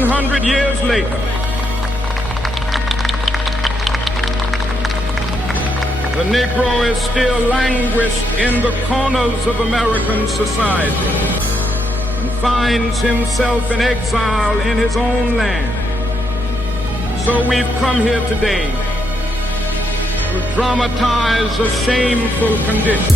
100 years later, the Negro is still languished in the corners of American society and finds himself in exile in his own land. So we've come here today to dramatize a shameful condition.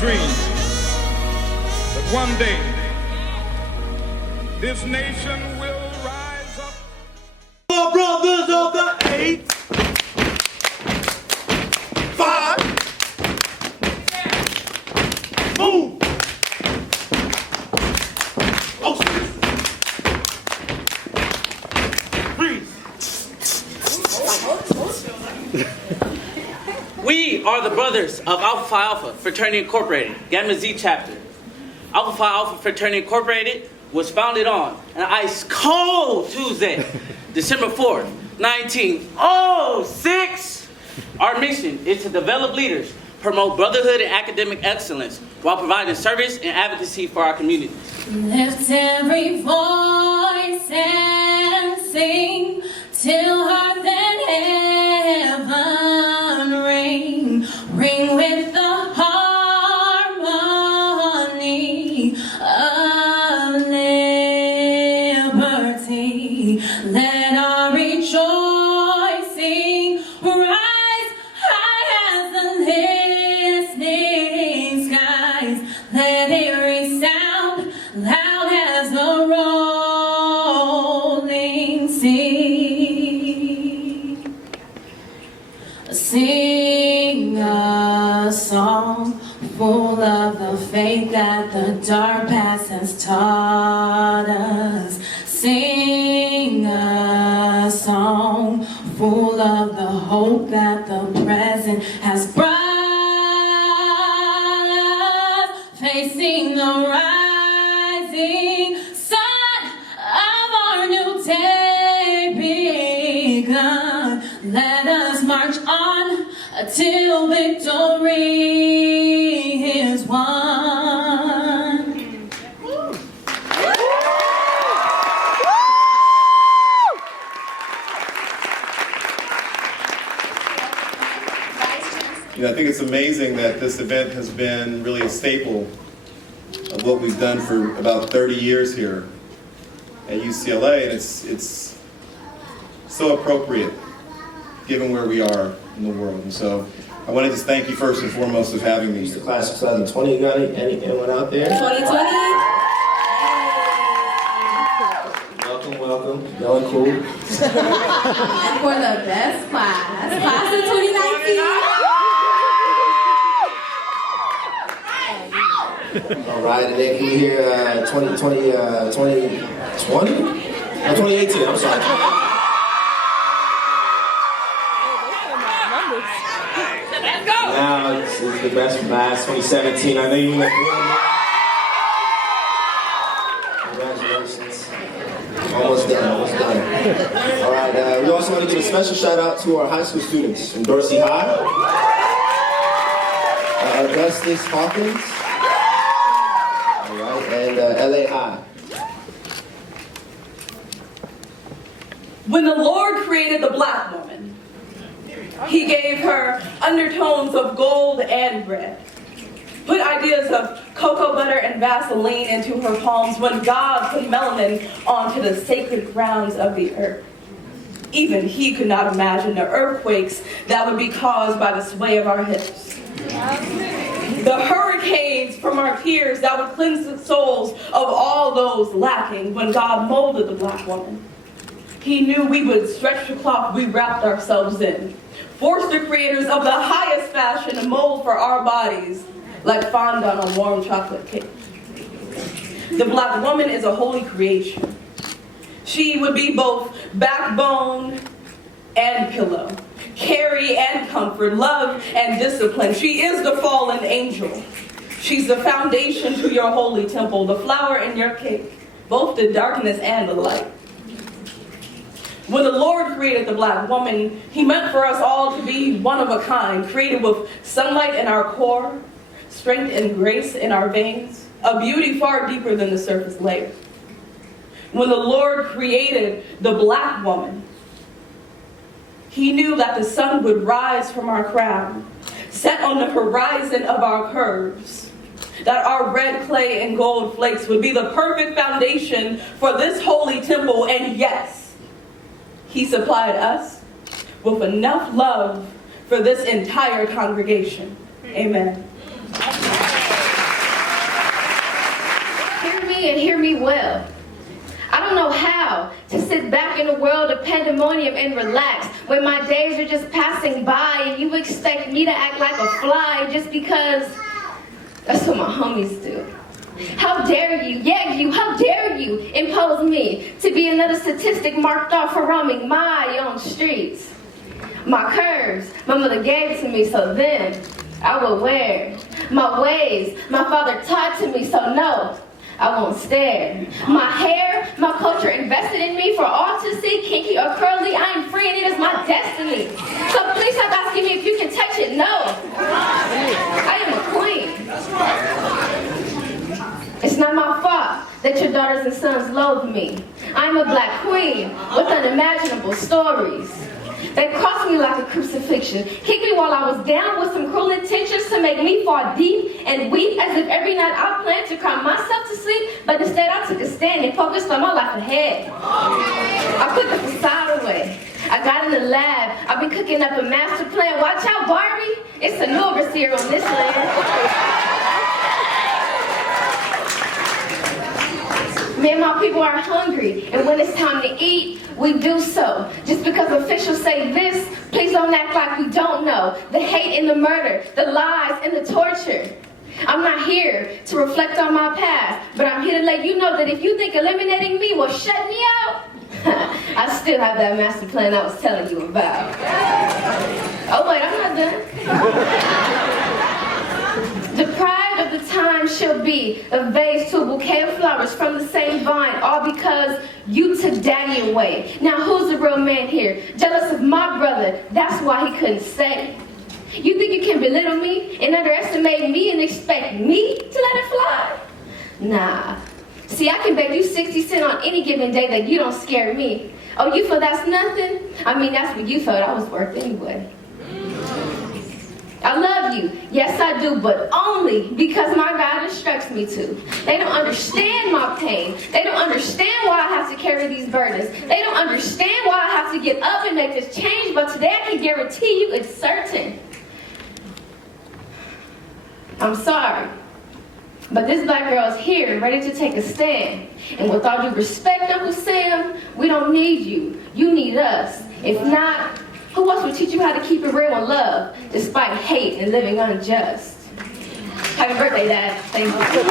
Dream that one day this nation will rise up. The brothers of the 8, 5, move. Osumah. Pree. We are the brothers of Alpha Phi Alpha Fraternity Incorporated, Gamma Z chapter. Alpha Phi Alpha Fraternity Incorporated was founded on an ice cold Tuesday, December 4th, 1906. Our mission is to develop leaders, promote brotherhood and academic excellence, while providing service and advocacy for our communities. Lift every voice and sing till earth and heaven ring. Ring with the harmony of liberty. Let our rejoicing rise high as the listening skies. Let it resound loud as the rolling sea. Sing a song full of the faith that the dark past has taught us. Sing a song full of the hope that the present has brought us. Facing the rising sun of our new day begun. Let us march on till victory is won. I think it's amazing that this event has been really a staple of what we've done for about 30 years here at UCLA, and it's so appropriate given where we are in the world. And so I want to just thank you first and foremost of having me. The class of 2020, you got anyone out there? 2020. Welcome. Y'all are cool. And for the best class of 2019. All right, and then can you hear 2020? No, 2018, I'm sorry. Now it's the best class, 2017. I know you went through it. Congratulations. Almost done. All right, we also want to give a special shout out to our high school students from Dorsey High, Augustus Hawkins, all right, and LA High. When the Lord created the black woman, He gave her undertones of gold and red. Put ideas of cocoa butter and Vaseline into her palms when God put melanin onto the sacred grounds of the earth. Even He could not imagine the earthquakes that would be caused by the sway of our hips. The hurricanes from our tears that would cleanse the souls of all those lacking when God molded the black woman. He knew we would stretch the cloth we wrapped ourselves in, force the creators of the highest fashion to mold for our bodies like fondant on warm chocolate cake. The black woman is a holy creation. She would be both backbone and pillow, carry and comfort, love and discipline. She is the fallen angel. She's the foundation to your holy temple, the flower in your cake, both the darkness and the light. When the Lord created the black woman, he meant for us all to be one of a kind, created with sunlight in our core, strength and grace in our veins, a beauty far deeper than the surface layer. When the Lord created the black woman, he knew that the sun would rise from our crown, set on the horizon of our curves, that our red clay and gold flakes would be the perfect foundation for this holy temple, and yes, he supplied us with enough love for this entire congregation. Amen. Hear me and hear me well. I don't know how to sit back in a world of pandemonium and relax when my days are just passing by and you expect me to act like a fly just because that's what my homies do. How dare you, yeah you, how dare you impose me to be another statistic marked off for roaming my own streets. My curves, my mother gave to me, so then I will wear. My ways, my father taught to me, so no, I won't stare. My hair, my culture invested in me for all to see, kinky or curly, I am free and it is my destiny. So please stop asking me if you can touch it, no. I am a queen. It's not my fault that your daughters and sons loathe me. I'm a black queen with unimaginable stories. They crossed me like a crucifixion, kicked me while I was down with some cruel intentions to make me fall deep and weep as if every night I planned to cry myself to sleep, but instead I took a stand and focused on my life ahead. I put the facade away. I got in the lab. I've been cooking up a master plan. Watch out, Barbie. It's a new overseer on this land. Me and my people are hungry, and when it's time to eat, we do so. Just because officials say this, please don't act like we don't know. The hate and the murder, the lies and the torture. I'm not here to reflect on my past, but I'm here to let you know that if you think eliminating me will shut me out, I still have that master plan I was telling you about. Oh wait, I'm not done. Deprived of the time she'll be, a vase to a bouquet of flowers from the same vine, all because you took daddy away. Now who's the real man here? Jealous of my brother, that's why he couldn't say. You think you can belittle me and underestimate me and expect me to let it fly? Nah. See, I can bet you 60 cents on any given day that you don't scare me. Oh, you feel that's nothing? I mean, that's what you felt I was worth anyway. I love you, yes I do, but only because my God instructs me to. They don't understand my pain. They don't understand why I have to carry these burdens. They don't understand why I have to get up and make this change, but today I can guarantee you it's certain. I'm sorry, but this black girl is here, ready to take a stand. And with all due respect, Uncle Sam, we don't need you. You need us. If not, who else would teach you how to keep it real and love, despite hate and living unjust? Happy birthday, Dad. Thank you.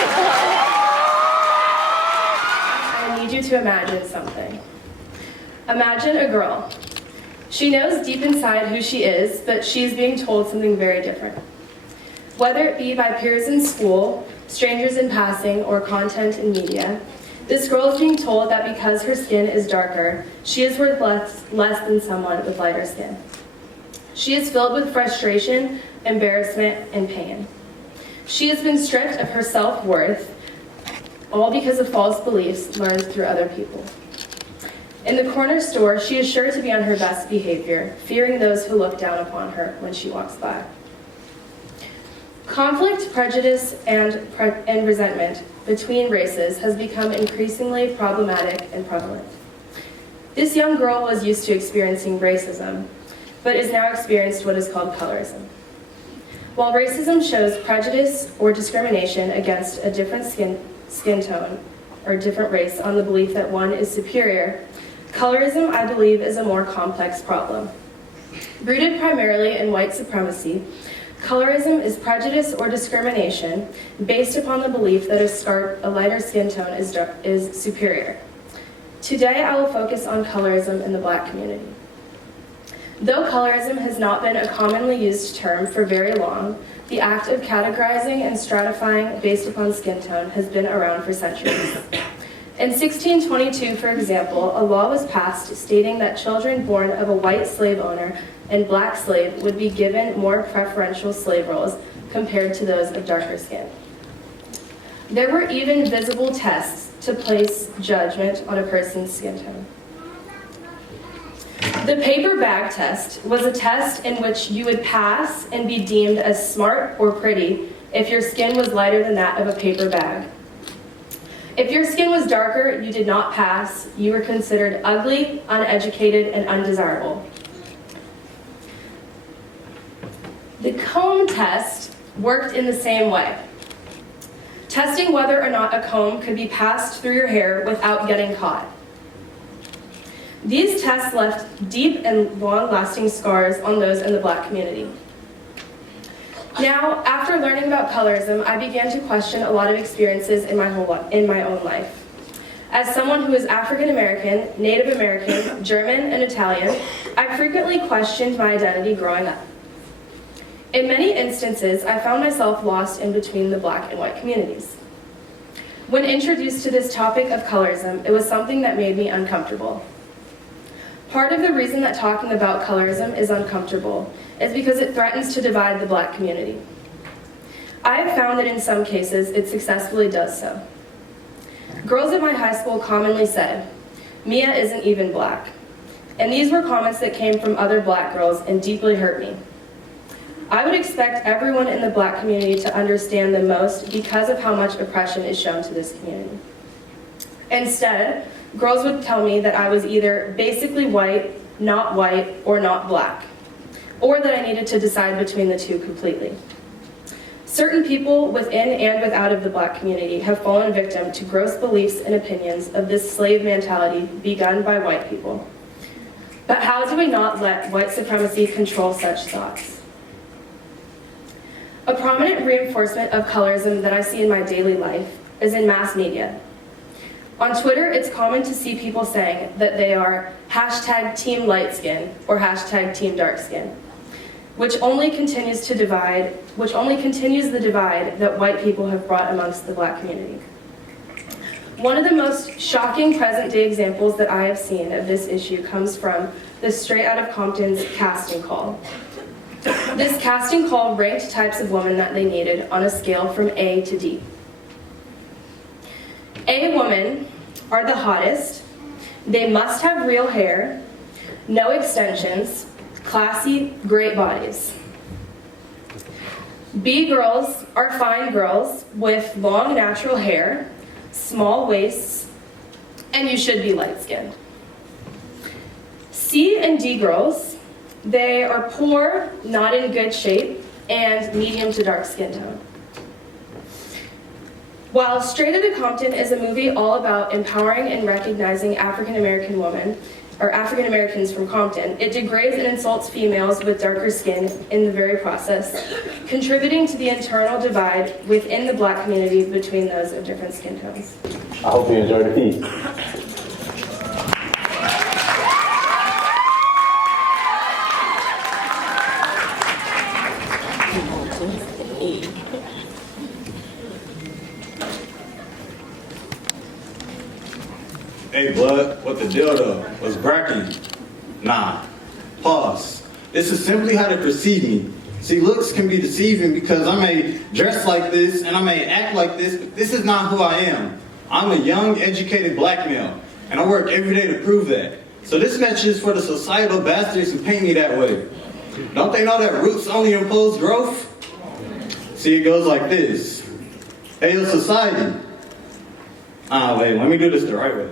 I need you to imagine something. Imagine a girl. She knows deep inside who she is, but she's being told something very different. Whether it be by peers in school, strangers in passing, or content in media, this girl is being told that because her skin is darker, she is worth less than someone with lighter skin. She is filled with frustration, embarrassment, and pain. She has been stripped of her self-worth, all because of false beliefs learned through other people. In the corner store, she is sure to be on her best behavior, fearing those who look down upon her when she walks by. Conflict, prejudice, and resentment between races has become increasingly problematic and prevalent. This young girl was used to experiencing racism, but is now experienced what is called colorism. While racism shows prejudice or discrimination against a different skin tone or different race on the belief that one is superior, colorism, I believe, is a more complex problem. Rooted primarily in white supremacy, colorism is prejudice or discrimination based upon the belief that a lighter skin tone is superior. Today, I will focus on colorism in the Black community. Though colorism has not been a commonly used term for very long, the act of categorizing and stratifying based upon skin tone has been around for centuries. In 1622, for example, a law was passed stating that children born of a white slave owner and black slave would be given more preferential slave roles compared to those of darker skin. There were even visible tests to place judgment on a person's skin tone. The paper bag test was a test in which you would pass and be deemed as smart or pretty if your skin was lighter than that of a paper bag. If your skin was darker, you did not pass. You were considered ugly, uneducated, and undesirable. The comb test worked in the same way, testing whether or not a comb could be passed through your hair without getting caught. These tests left deep and long-lasting scars on those in the Black community. Now, after learning about colorism, I began to question a lot of experiences in my own life. As someone who is African American, Native American, German, and Italian, I frequently questioned my identity growing up. In many instances, I found myself lost in between the Black and white communities. When introduced to this topic of colorism, it was something that made me uncomfortable. Part of the reason that talking about colorism is uncomfortable is because it threatens to divide the Black community. I have found that in some cases, it successfully does so. Girls at my high school commonly said, "Mia isn't even Black." And these were comments that came from other Black girls and deeply hurt me. I would expect everyone in the Black community to understand the most because of how much oppression is shown to this community. Instead, girls would tell me that I was either basically white, or not Black, or that I needed to decide between the two completely. Certain people within and without of the Black community have fallen victim to gross beliefs and opinions of this slave mentality begun by white people. But how do we not let white supremacy control such thoughts? A prominent reinforcement of colorism that I see in my daily life is in mass media. On Twitter, it's common to see people saying that they are hashtag team light skin or hashtag team dark skin, which only continues the divide that white people have brought amongst the Black community. One of the most shocking present-day examples that I have seen of this issue comes from the Straight Outta Compton's casting call. This casting call ranked types of women that they needed on a scale from A to D. A women are the hottest, they must have real hair, no extensions, classy, great bodies. B girls are fine girls with long natural hair, small waists, and you should be light-skinned. C and D girls, they are poor, not in good shape, and medium to dark skin tone. While Straight Outta Compton is a movie all about empowering and recognizing African American women, or African Americans from Compton, it degrades and insults females with darker skin in the very process, contributing to the internal divide within the Black community between those of different skin tones. I hope you enjoy the piece. Hey, blood, what the deal though? Was bracking? Nah. Pause. This is simply how they perceive me. See, looks can be deceiving because I may dress like this and I may act like this, but this is not who I am. I'm a young, educated Black male, and I work every day to prove that. So this message is for the societal bastards who paint me that way. Don't they know that roots only impose growth? See, it goes like this. Hey, yo, society. Wait, let me do this the right way.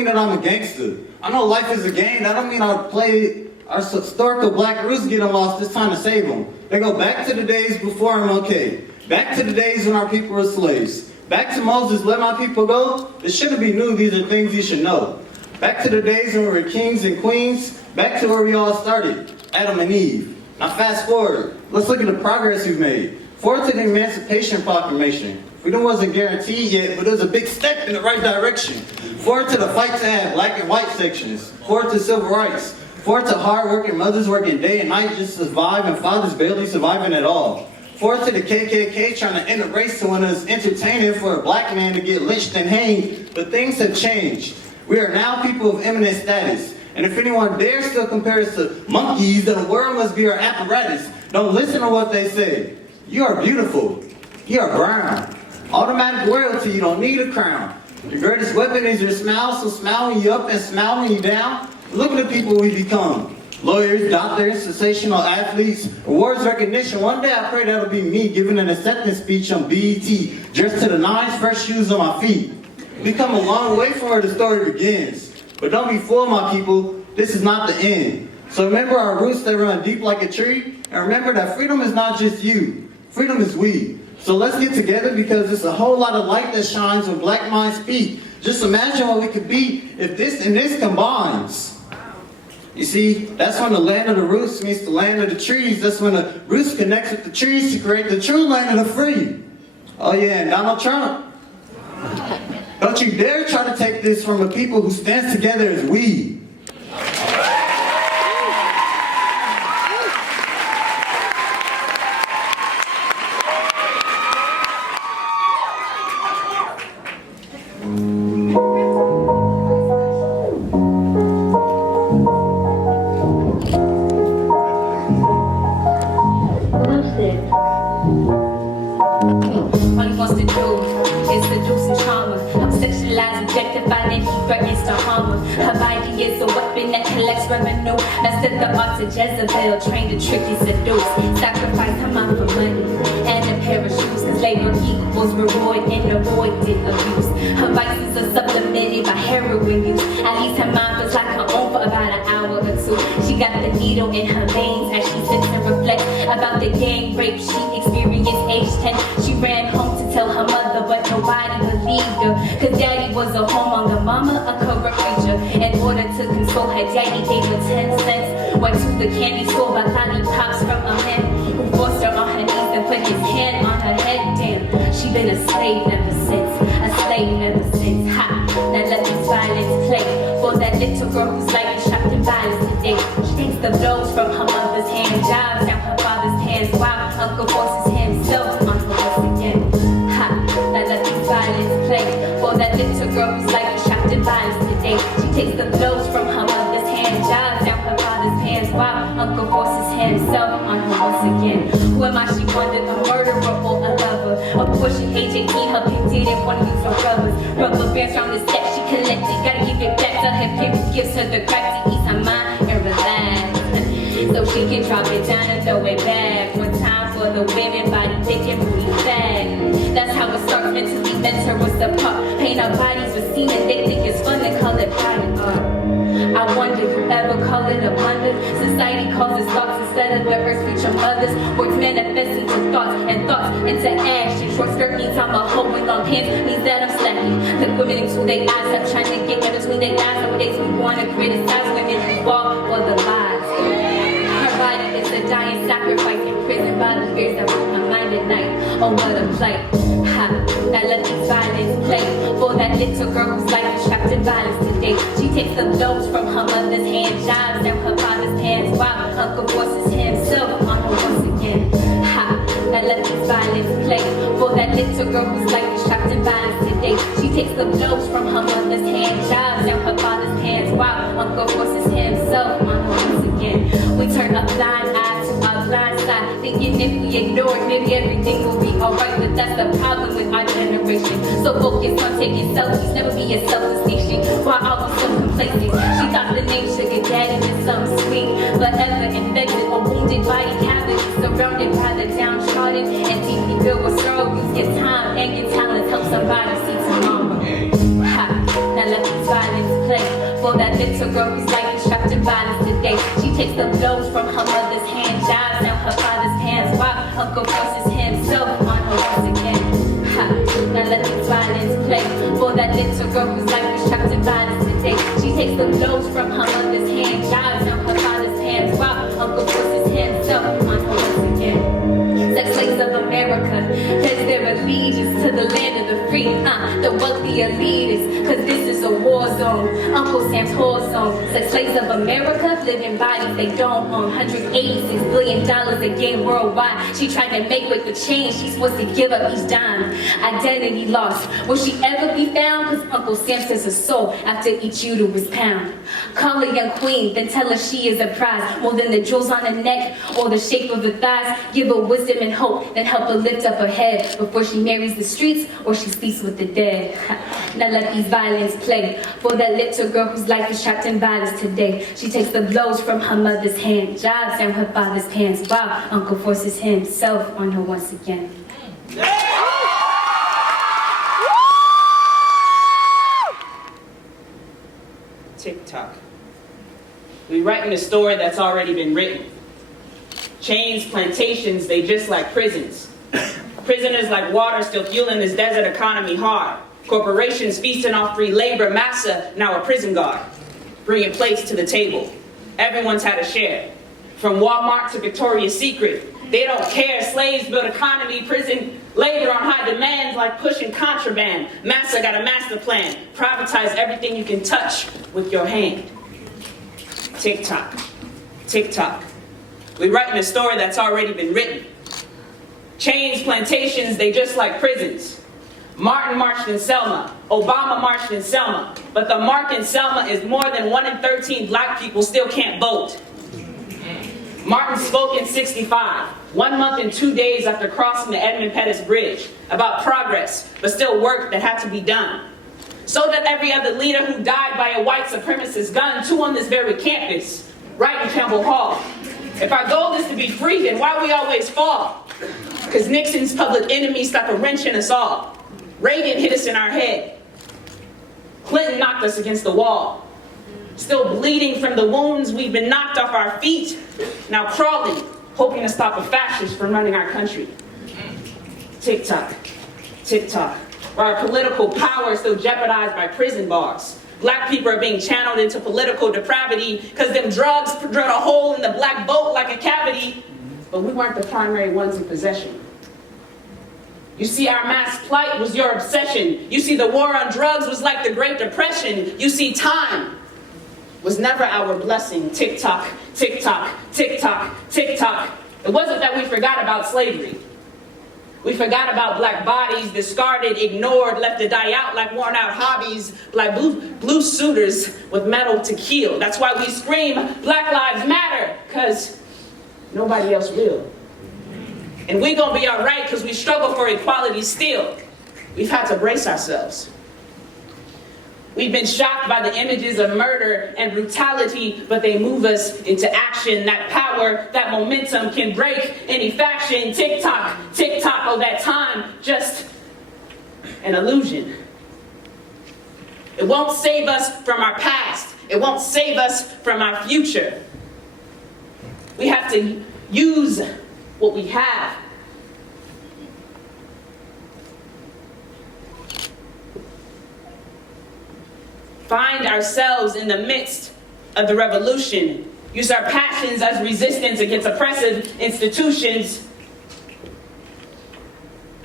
mean that I'm a gangster. I know life is a game. That don't mean I play our historical black roots getting lost. It's time to save them. They go back to the days before MLK. Back to the days when our people were slaves. Back to Moses, let my people go. This shouldn't be new. These are things you should know. Back to the days when we were kings and queens. Back to where we all started, Adam and Eve. Now fast forward. Let's look at the progress we've made. Forward to the Emancipation Proclamation. Freedom wasn't guaranteed yet, but it was a big step in the right direction. Forward to the fight to have black and white sections. Forward to civil rights. Forward to hard-working mothers working day and night just to survive and fathers barely surviving at all. Forward to the KKK trying to end a race to when it's entertaining for a black man to get lynched and hanged. But things have changed. We are now people of eminent status. And if anyone dares still compare us to monkeys, then the world must be our apparatus. Don't listen to what they say. You are beautiful. You are brown. Automatic royalty, you don't need a crown. Your greatest weapon is your smile, so smile when you up and smile when you down. Look at the people we become. Lawyers, doctors, sensational athletes, awards recognition. One day I pray that'll be me giving an acceptance speech on BET, dressed to the nines, fresh shoes on my feet. We come a long way from where the story begins. But don't be fooled, my people, this is not the end. So remember our roots that run deep like a tree, and remember that freedom is not just you, freedom is we. So let's get together because it's a whole lot of light that shines when black minds speak. Just imagine what we could be if this and this combines. You see, that's when the land of the roots meets the land of the trees. That's when the roots connect with the trees to create the true land of the free. Oh yeah, and Donald Trump. Don't you dare try to take this from a people who stands together as we. Jezebel trained to trick and seduce. Sacrifice her mind for money and a pair of shoes. Cause labor equals reward and avoided abuse. Her vices are supplemented by heroin use. At least her mind feels like her own for about an hour or two. She got the needle in her veins as she sits and reflects about the gang rape she experienced age 10. She ran home to tell her mother, but nobody believed her. Cause daddy was a homemonger, mama a corrupt preacher. In order to console her, daddy gave her 10 cents. Went to the candy store, bought lollipops from a man who forced her on her knees and put his hand on her head. Damn, she been a slave ever since, a slave ever since. Ha! Now let this violence play for that little girl who's like shocked in violence today. She takes the blows from her mother's hand, jobs down her father's hands, while Uncle forces himself on her once again. Ha! Now let this violence play for that little girl who's like shocked in violence today. She takes the blows from her mother's hand, jobs down her father's hands, while Uncle forces himself on her once again. Who am I? She wondered, a murderer or a lover. A portion age 18, her pimp didn't want to use her rubbers. Rubber bands from the set she collected, gotta give it back to her pimp. Gives her the crack to ease her mind and relax, so she can drop it down and throw it back. One time for the women, body thick and booty fat. That's how it starts, mentally mentor us apart. Paint our bodies with semen, they think it's fun to call it body art. I wonder if you ever call it a blunder. Society calls us thoughts instead of the earth's future mothers. Words manifest into thoughts and thoughts into action. Short skirt means I'm a hoe with long pants means that I'm slacking. Look women into their eyes, I'm trying to get in between their eyes. Nowadays we want to criticize women who fall for the lies. Her body is a dying sacrifice in prison by the fears that rule her mind at night. Oh, what a plight. Ha! Now let this violence play for that little girl who's like trapped in violence today. She takes the blows from her mother's hand, jobs down her father's hands, while Uncle forces himself on her once again. Ha! Now let this violence play for that little girl who's like trapped in violence today. She takes the blows from her mother's hand, jobs down her father's hands, while Uncle forces himself on her once again. We turn a blind eye to our blind side, thinking if we ignore it, maybe everything will be alright. But that's the problem with our generation. So focused on taking selfies, never be a selfish nation. Why always so complacent? She thought the name Sugar Daddy was something sweet, but ever infected or wounded body cavities, surrounded by the downtrodden and deeply filled with sorrow. Use your time and your talents, help somebody see tomorrow. Ha! Now let this violence play little girl whose life is trapped in violence today. She takes the blows from her mother's hand, jabs down her father's pants, while Uncle forces himself on her once again. Ha, now let this violence play for that little girl whose life is trapped in violence today. She takes the blows from her mother's hand, jabs down her father's pants, while Uncle forces himself on her once again. Sex slaves of America, pledge their allegiance to the land of the free, the wealthy elitists, cause this is a war zone, Uncle Sam's whore zone. Sex slaves of America live in bodies they don't own, $186 billion a game worldwide. She tried to make way for change, she's supposed to give up each dime. Identity lost, will she ever be found? Cause Uncle Sam says her soul after each uterus pound. Call a young queen, then tell her she is a prize, more than the jewels on her neck or the shape of her thighs. Give her wisdom and hope, then help her lift up her head before she marries the streets or she sleeps with the dead. Now let these violence play for that little girl whose life is trapped in violence today. She takes the blows from her mother's hand, jabs down her father's pants, while Uncle forces himself on her once again. Tick-tock. We writing a story that's already been written. Chains, plantations, they just like prisons. Prisoners like water still fueling this desert economy hard. Corporations feasting off free labor, massa, now a prison guard. Bringing plates to the table. Everyone's had a share. From Walmart to Victoria's Secret, they don't care. Slaves build economy, prison labor on high demands like pushing contraband. Massa got a master plan. Privatize everything you can touch with your hand. Tick-tock, tick-tock. We writing a story that's already been written. Chains, plantations, they just like prisons. Martin marched in Selma. Obama marched in Selma. But the mark in Selma is more than 1 in 13 black people still can't vote. Martin spoke in '65, 1 month and 2 days after crossing the Edmund Pettus Bridge, about progress, but still work that had to be done. So that every other leader who died by a white supremacist gun, too on this very campus, right in Campbell Hall. If our goal is to be free, then why we always fall? Because Nixon's public enemy stuck a wrench in us all. Reagan hit us in our head. Clinton knocked us against the wall. Still bleeding from the wounds, we've been knocked off our feet. Now crawling, hoping to stop a fascist from running our country. Tick-tock, tick-tock. While our political power is still jeopardized by prison bars. Black people are being channeled into political depravity because them drugs drilled a hole in the black boat like a cavity. But we weren't the primary ones in possession. You see, our mass plight was your obsession. You see, the war on drugs was like the Great Depression. You see, time was never our blessing. Tick-tock, tick-tock, tick-tock, tick-tock. It wasn't that we forgot about slavery. We forgot about black bodies, discarded, ignored, left to die out like worn out hobbies, like blue suitors with metal to kill. That's why we scream, Black Lives Matter, because nobody else will. And we gonna be all right because we struggle for equality still. We've had to brace ourselves. We've been shocked by the images of murder and brutality, but they move us into action. That power, that momentum can break any faction. Tick-tock, tick-tock, oh, that time, just an illusion. It won't save us from our past. It won't save us from our future. We have to use what we have. Find ourselves in the midst of the revolution. Use our passions as resistance against oppressive institutions.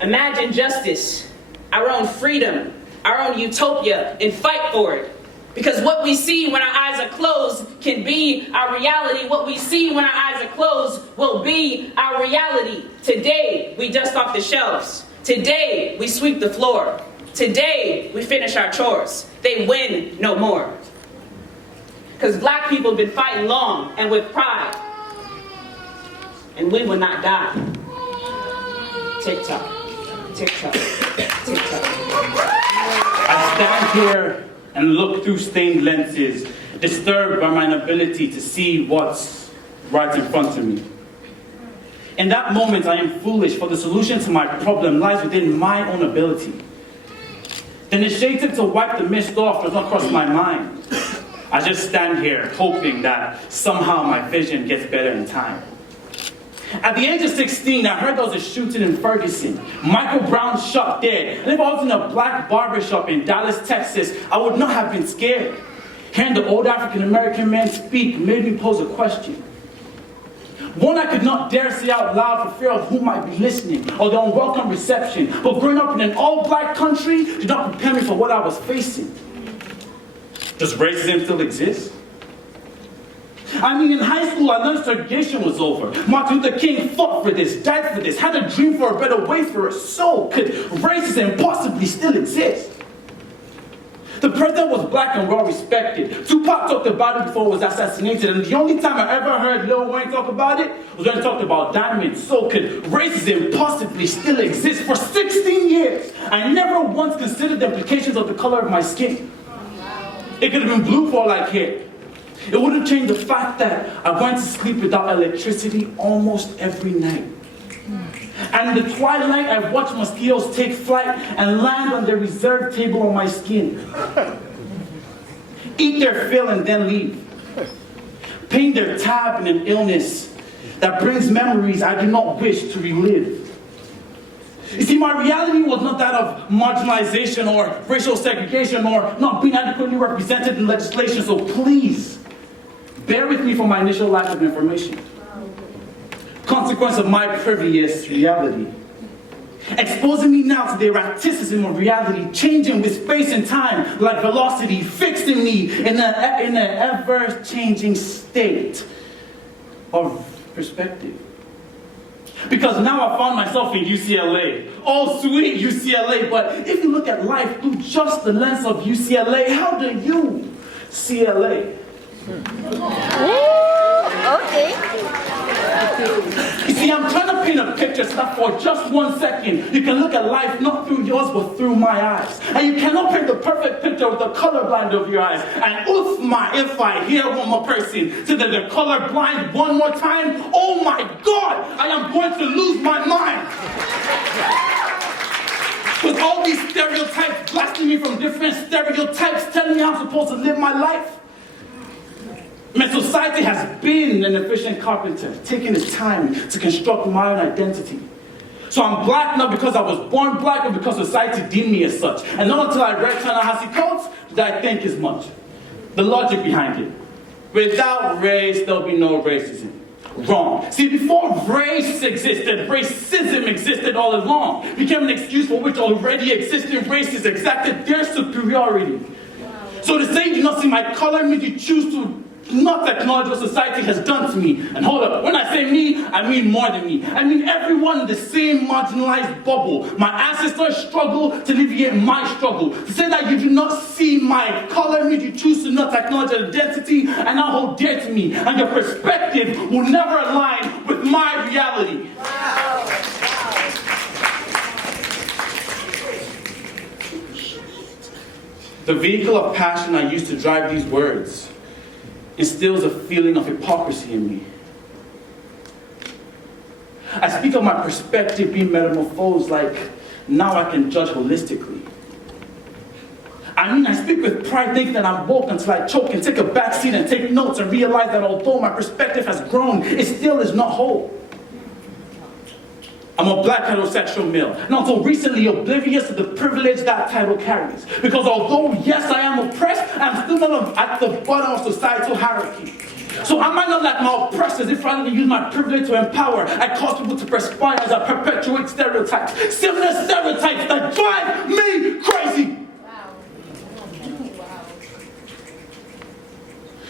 Imagine justice, our own freedom, our own utopia, and fight for it. Because what we see when our eyes are closed can be our reality. What we see when our eyes are closed will be our reality. Today, we dust off the shelves. Today, we sweep the floor. Today, we finish our chores. They win no more. Because black people have been fighting long and with pride. And we will not die. Tick-tock, tick-tock, tick-tock. I stand here and look through stained lenses, disturbed by my inability to see what's right in front of me. In that moment, I am foolish, for the solution to my problem lies within my own ability. The initiative to wipe the mist off does not cross my mind. I just stand here hoping that somehow my vision gets better in time. At the age of 16, I heard there was a shooting in Ferguson. Michael Brown shot dead. And if I was in a black barbershop in Dallas, Texas, I would not have been scared. Hearing the old African-American man speak made me pose a question. One I could not dare say out loud for fear of who might be listening or the unwelcome reception. But growing up in an all-black country did not prepare me for what I was facing. Does racism still exist? I mean, in high school, I learned segregation was over. Martin Luther King fought for this, died for this, had a dream for a better way for us. So, could racism possibly still exist? The president was black and well respected. Tupac talked about it before he was assassinated, and the only time I ever heard Lil Wayne talk about it was when he talked about diamonds. So, could racism possibly still exist? For 16 years, I never once considered the implications of the color of my skin. It could have been blue for all I cared. It wouldn't change the fact that I went to sleep without electricity almost every night. And in the twilight, I watched mosquitoes take flight and land on the reserved table on my skin. Eat their fill and then leave. Paying their tab in an illness that brings memories I do not wish to relive. You see, my reality was not that of marginalization or racial segregation or not being adequately represented in legislation, so please, bear with me for my initial lack of information. Consequence of my previous reality. Exposing me now to the erraticism of reality, changing with space and time like velocity, fixing me in an ever-changing state of perspective. Because now I found myself in UCLA. Oh, sweet UCLA, but if you look at life through just the lens of UCLA, how do you see LA? Okay. You see, I'm trying to paint a picture so that for just 1 second, you can look at life not through yours, but through my eyes. And you cannot paint the perfect picture with the colorblind of your eyes. And Osumah, if I hear one more person say that they're colorblind one more time, oh my God, I am going to lose my mind. With all these stereotypes blasting me from different stereotypes, telling me how I'm supposed to live my life. My society has been an efficient carpenter, taking its time to construct my own identity. So I'm black not because I was born black, but because society deemed me as such. And not until I read Ta-Nehisi Coates did I think as much. The logic behind it. Without race, there'll be no racism. Wrong. See, before race existed, racism existed all along. It became an excuse for which already existing races exacted their superiority. So to say you do not see my color means you choose to not acknowledge what society has done to me. And hold up, when I say me, I mean more than me. I mean everyone in the same marginalized bubble. My ancestors struggle to alleviate my struggle. To say that you do not see my color means you choose to not acknowledge identity and now hold dear to me. And your perspective will never align with my reality. The vehicle of passion I used to drive these words instills a feeling of hypocrisy in me. I speak of my perspective being metamorphosed like now I can judge holistically. I mean, I speak with pride thinking that I'm woke until I choke and take a back seat and take notes and realize that although my perspective has grown, it still is not whole. I'm a black heterosexual male, and until recently oblivious to the privilege that title carries. Because although, yes, I am oppressed, I'm still not at the bottom of societal hierarchy. So I might not like my oppressors if rather than use my privilege to empower, I cause people to perspire as I perpetuate stereotypes. Similar stereotypes that drive me crazy.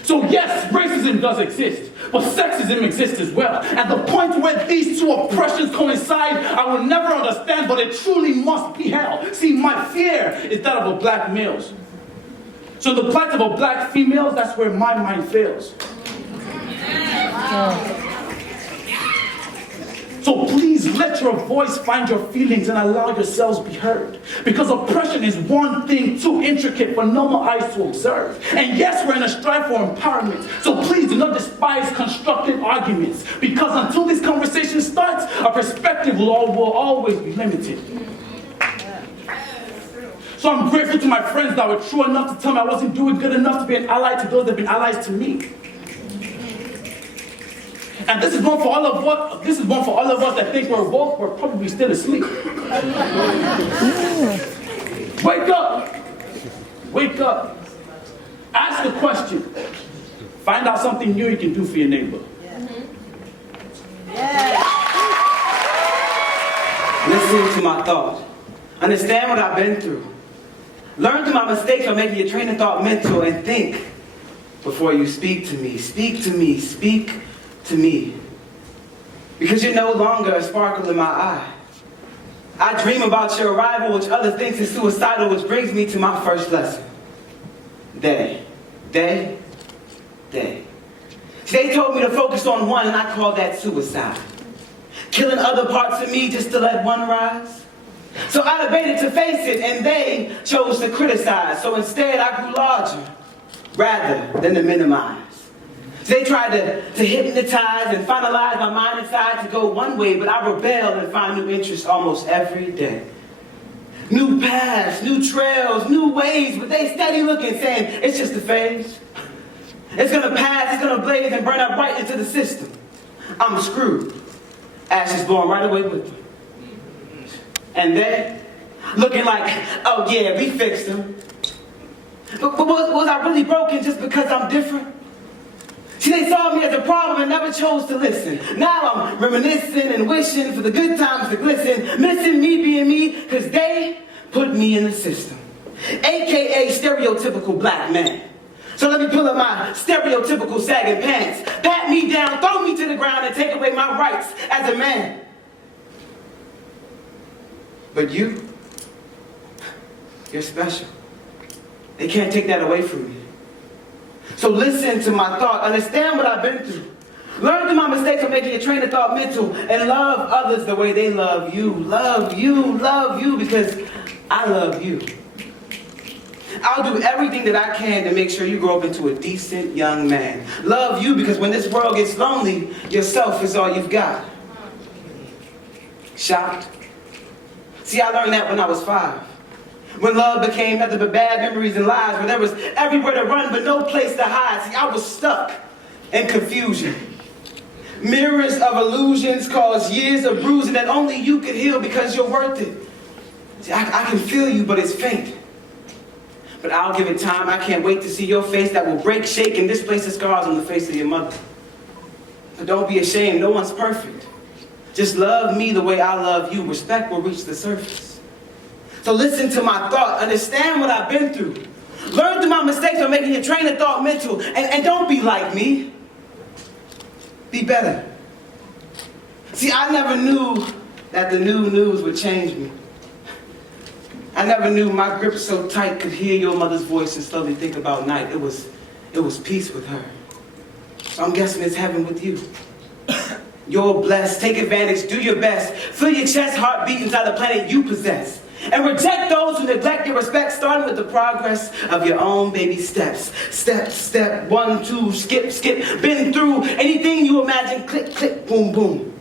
So yes, racism does exist, but sexism exists as well. At the point where these two oppressions coincide, I will never understand, but it truly must be hell. See, my fear is that of a black male's. So the plight of a black female, that's where my mind fails. So please let your voice find your feelings and allow yourselves be heard. Because oppression is one thing too intricate for normal eyes to observe. And yes, we're in a strive for empowerment. So please do not despise constructive arguments. Because until this conversation starts, our perspective will always be limited. So I'm grateful to my friends that were true enough to tell me I wasn't doing good enough to be an ally to those that have been allies to me. And this is one for all of us that think we're woke, we're probably still asleep. Wake up! Wake up. Ask a question. Find out something new you can do for your neighbor. Listen to my thought. Understand what I've been through. Learn through my mistakes by making your train of thought mental, and think before you speak to me. Speak to me. Speak to me. Because you're no longer a sparkle in my eye. I dream about your arrival, which others think is suicidal, which brings me to my first lesson. They told me to focus on one, and I call that suicide. Killing other parts of me just to let one rise. So I debated to face it, and they chose to criticize. So instead, I grew larger, rather than to minimize. They tried to hypnotize and finalize my mind inside to go one way, but I rebelled and find new interests almost every day. New paths, new trails, new ways, but they steady looking, saying, it's just a phase. It's gonna pass, it's gonna blaze and burn up right into the system. I'm screwed. Ashes blowing right away with them. And they, looking like, oh yeah, we fixed them. But was I really broken just because I'm different? See, they saw me as a problem and never chose to listen. Now I'm reminiscing and wishing for the good times to glisten, missing me being me, because they put me in the system. AKA stereotypical black man. So let me pull up my stereotypical sagging pants, pat me down, throw me to the ground, and take away my rights as a man. But you're special. They can't take that away from me. So listen to my thought, understand what I've been through. Learn through my mistakes of making your train of thought mental, and love others the way they love you. Love you, because I love you. I'll do everything that I can to make sure you grow up into a decent young man. Love you because when this world gets lonely, yourself is all you've got. Shocked? See, I learned that when I was 5. When love became nothing but bad memories and lies, where there was everywhere to run but no place to hide. See, I was stuck in confusion. Mirrors of illusions cause years of bruising that only you could heal because you're worth it. See, I can feel you, but it's faint. But I'll give it time. I can't wait to see your face that will break, shake, and displace the scars on the face of your mother. But don't be ashamed. No one's perfect. Just love me the way I love you. Respect will reach the surface. So listen to my thought. Understand what I've been through. Learn through my mistakes by making your train of thought mental. And don't be like me. Be better. See, I never knew that the new news would change me. I never knew my grip so tight could hear your mother's voice and slowly think about night. It was peace with her. So I'm guessing it's heaven with you. You're blessed. Take advantage. Do your best. Feel your chest heartbeat inside the planet you possess. And reject those who neglect your respect, starting with the progress of your own baby steps. Step, 1, 2, skip. Been through anything you imagine. Click, boom, boom.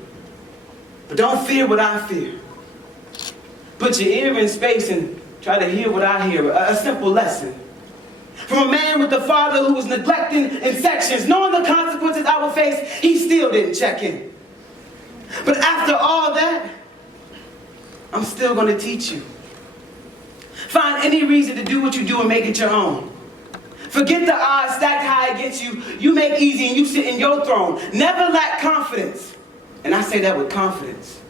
But don't fear what I fear. Put your ear in space and try to hear what I hear. A simple lesson. From a man with a father who was neglecting in sections, knowing the consequences I would face, he still didn't check in. But after all that, I'm still going to teach you. Find any reason to do what you do and make it your own. Forget the odds stacked high against you. You make easy and you sit in your throne. Never lack confidence. And I say that with confidence.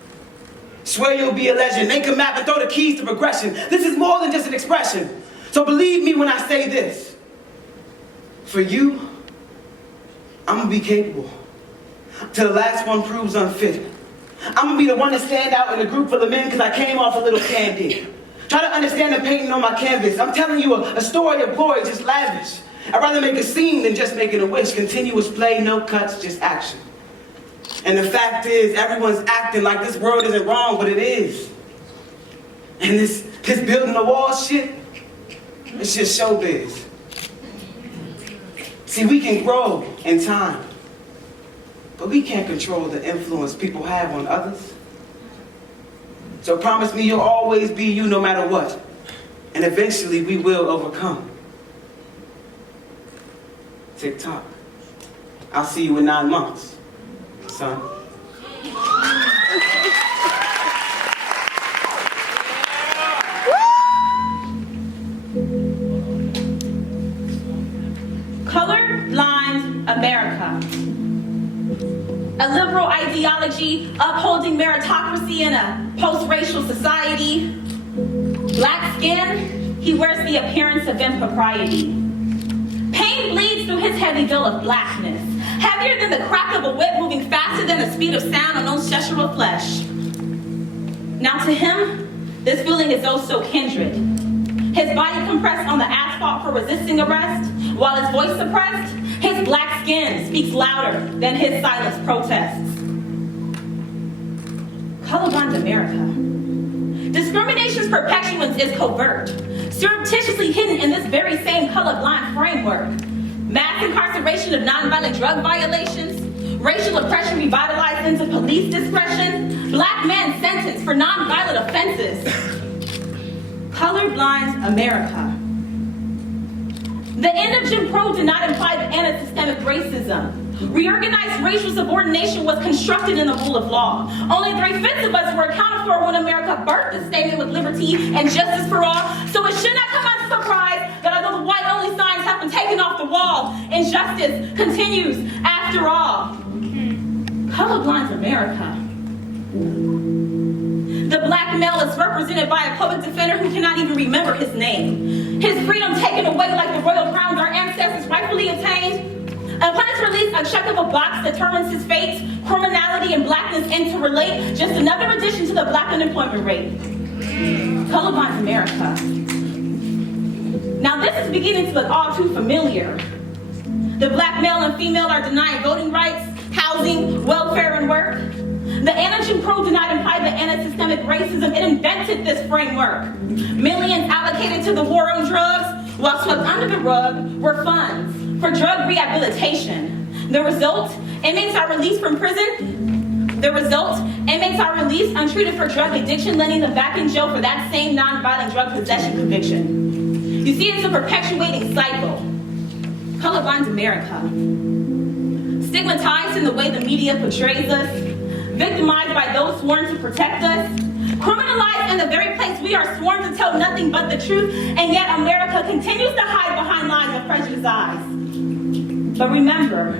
Swear you'll be a legend. Make a map and throw the keys to progression. This is more than just an expression. So believe me when I say this. For you, I'm going to be capable. Till the last one proves unfit. I'm going to be the one to stand out in a group full of men because I came off a little candy. Try to understand the painting on my canvas. I'm telling you a story of glory, just lavish. I'd rather make a scene than just making a wish. Continuous play, no cuts, just action. And the fact is, everyone's acting like this world isn't wrong, but it is. And this building a wall shit, it's just showbiz. See, we can grow in time, but we can't control the influence people have on others. So promise me you'll always be you no matter what. And eventually we will overcome. Tick tock. I'll see you in 9 months, son. Colorblind America. A liberal ideology upholding meritocracy in a post-racial society. Black skin, he wears the appearance of impropriety. Pain bleeds through his heavy veil of blackness, heavier than the crack of a whip, moving faster than the speed of sound on ancestral flesh. Now to him, this feeling is oh so kindred. His body compressed on the asphalt for resisting arrest, while his voice suppressed, his black skin speaks louder than his silenced protests. Colorblind America. Discrimination's perpetuance is covert, surreptitiously hidden in this very same colorblind framework. Mass incarceration of nonviolent drug violations, racial oppression revitalized into police discretion, black men sentenced for nonviolent offenses. Colorblind America. The end of Jim Crow did not imply the end of systemic racism. Reorganized racial subordination was constructed in the rule of law. Only 3/5 of us were accounted for when America birthed the statement with liberty and justice for all. So it should not come as a surprise that although the white-only signs have been taken off the wall, injustice continues after all. Colorblind America. The black male is represented by a public defender who cannot even remember his name. His freedom taken away like the royal crowns our ancestors rightfully attained. Upon his release, a check of a box determines his fate. Criminality and blackness interrelate. Just another addition to the black unemployment rate. Colorblind America. Now this is beginning to look all too familiar. The black male and female are denied voting rights, housing, welfare, and work. The anti-Jim Crow did not imply the anti-systemic racism. It invented this framework. Millions allocated to the war on drugs, while swept under the rug were funds for drug rehabilitation. The result, inmates are released from prison. The result, inmates are released untreated for drug addiction, landing them back in jail for that same non-violent drug possession conviction. You see, it's a perpetuating cycle. Colorblind America. Stigmatized in the way the media portrays us, victimized by those sworn to protect us, criminalized in the very place we are sworn to tell nothing but the truth, and yet America continues to hide behind lies of prejudiced eyes. But remember,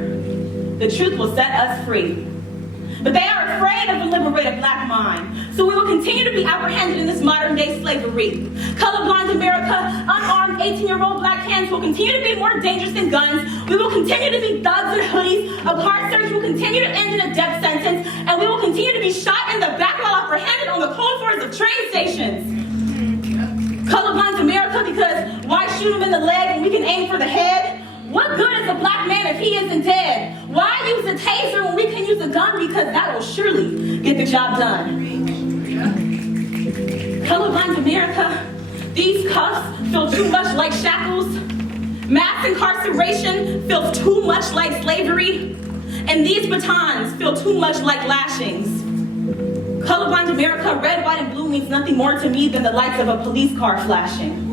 the truth will set us free. But they are afraid of the liberated black mind, so we will continue to be apprehended in this modern day slavery. Colorblind America, unarmed 18-year-old black hands will continue to be more dangerous than guns. We will continue to be thugs in hoodies. A car search will continue to end in a death sentence, and we will continue to be shot in the back while apprehended on the cold floors of train stations. Colorblind America, because why shoot him in the leg when we can aim for the head? What good is a black man if he isn't dead? Why use a taser when we can use a gun, because that will surely get the job done? Colorblind America, these cuffs feel too much like shackles. Mass incarceration feels too much like slavery. And these batons feel too much like lashings. Colorblind America, red, white, and blue means nothing more to me than the lights of a police car flashing.